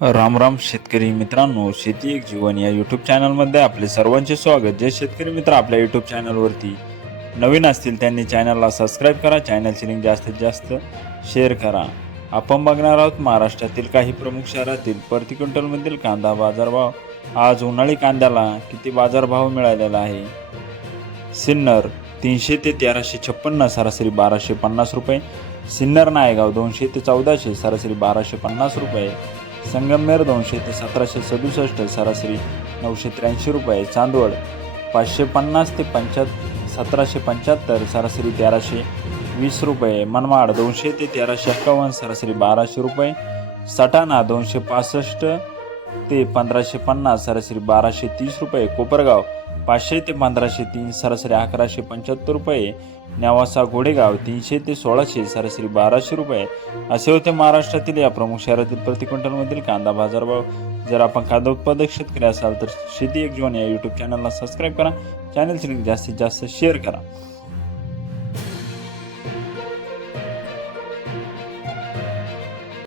राम राम शेतकरी मित्रांनो, शेती एक जीवन या यूट्यूब चॅनलमध्ये आपले सर्वांचे स्वागत. जे शेतकरी मित्र आपल्या यूट्यूब चॅनलवरती नवीन असतील त्यांनी चॅनलला सबस्क्राईब करा, चॅनलची लिंक जास्तीत जास्त शेअर करा. आपण बघणार आहोत महाराष्ट्रातील काही प्रमुख शहरातील प्रति क्विंटलमधील कांदा बाजारभाव. आज उन्हाळी कांद्याला किती बाजारभाव मिळालेला आहे? सिन्नर 300 ते 1356, सरासरी 1250 रुपये. सिन्नर नायगाव 200 ते 1400, सरासरी 1250 रुपये. संगमनेर 200 ते 1767, सरासरी 983 रुपये. चांदवड 550 ते 1775, सरासरी 1320 रुपये. मनमाड 200 ते 1351, सरासरी 1200 रुपये. सटाणा 265 ते 1550, सरासरी 1230 रुपये. कोपरगाव 500 ते 1503, सरासरी 1175 रुपये. नेवासा घोडेगाव 300 ते 1600, सरासरी 1200 रुपये. असे होते महाराष्ट्रातील या प्रमुख शहरातील प्रति क्विंटलमधील कांदा बाजारभाव. जर आपण कांदा उत्पादक शेतकरी असाल तर शेती एक जीवन या यूट्यूब चॅनलला सबस्क्राईब करा, चॅनलची लिंक जास्तीत जास्त शेअर करा.